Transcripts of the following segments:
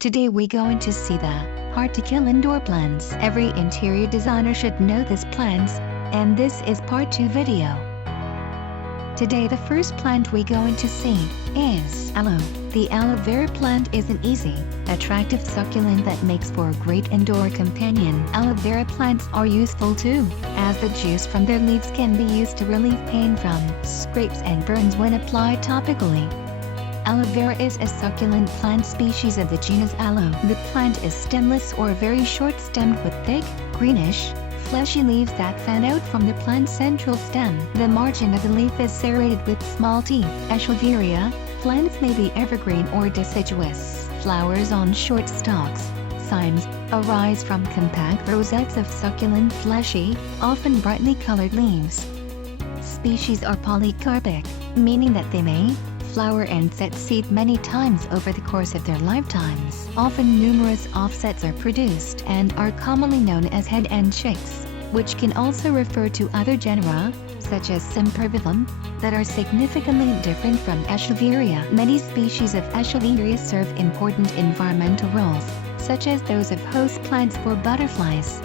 Today we going to see the hard-to-kill indoor plants. Every interior designer should know these plants, and this is part 2 video. Today the first plant we going to see is aloe. The aloe vera plant is an easy, attractive succulent that makes for a great indoor companion. Aloe vera plants are useful too, as the juice from their leaves can be used to relieve pain from scrapes and burns when applied topically. Aloe vera is a succulent plant species of the genus Aloe. The plant is stemless or very short-stemmed with thick, greenish, fleshy leaves that fan out from the plant's central stem. The margin of the leaf is serrated with small teeth. ECHEVERIA plants may be evergreen or deciduous. Flowers on short stalks. Cymes arise from compact rosettes of succulent fleshy, often brightly colored leaves. Species are polycarpic, meaning that they may flower and set seed many times over the course of their lifetimes. Often numerous offsets are produced and are commonly known as head and chicks, which can also refer to other genera, such as Sempervivum, that are significantly different from Echeveria. Many species of Echeveria serve important environmental roles, such as those of host plants for butterflies.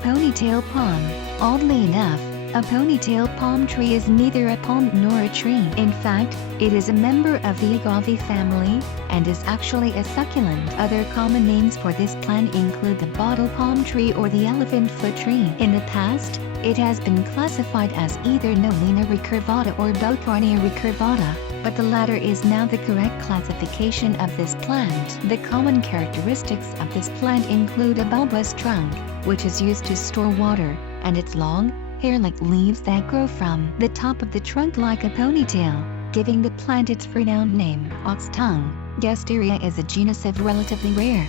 Ponytail palm. Oddly enough, a ponytail palm tree is neither a palm nor a tree. In fact, it is a member of the agave family, and is actually a succulent. Other common names for this plant include the bottle palm tree or the elephant foot tree. In the past, it has been classified as either Nolina recurvata or Belcarnia recurvata, but the latter is now the correct classification of this plant. The common characteristics of this plant include a bulbous trunk, which is used to store water, and its long, hair-like leaves that grow from the top of the trunk like a ponytail, giving the plant its renowned name. Ox tongue. GETSTARTDESIGN is a genus of relatively rare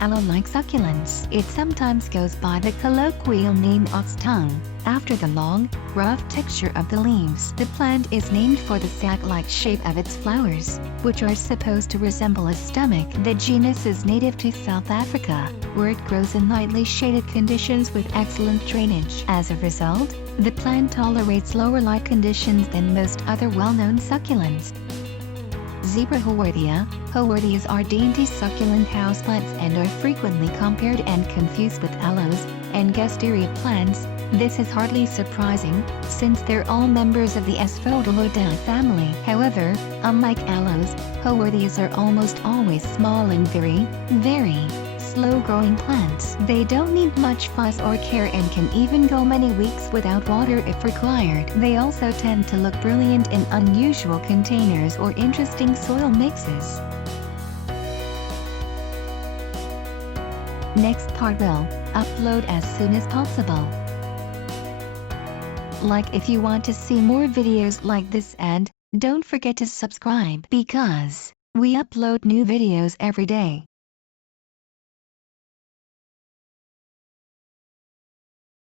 aloe-like succulents. It sometimes goes by the colloquial name ox tongue, after the long, rough texture of the leaves. The plant is named for the sac-like shape of its flowers, which are supposed to resemble a stomach. The genus is native to South Africa, where it grows in lightly shaded conditions with excellent drainage. As a result, the plant tolerates lower light conditions than most other well-known succulents. Zebra HAWORTHIA. Haworthias are dainty succulent houseplants and are frequently compared and confused with aloes and GETSTARTDESIGN plants. This is hardly surprising, since they're all members of the Asphodelidae family. However, unlike aloes, Haworthias are almost always small and very slow-growing plants. They don't need much fuss or care and can even go many weeks without water if required. They also tend to look brilliant in unusual containers or interesting soil mixes. Next part will upload as soon as possible. Like if you want to see more videos like this, and don't forget to subscribe because we upload new videos every day.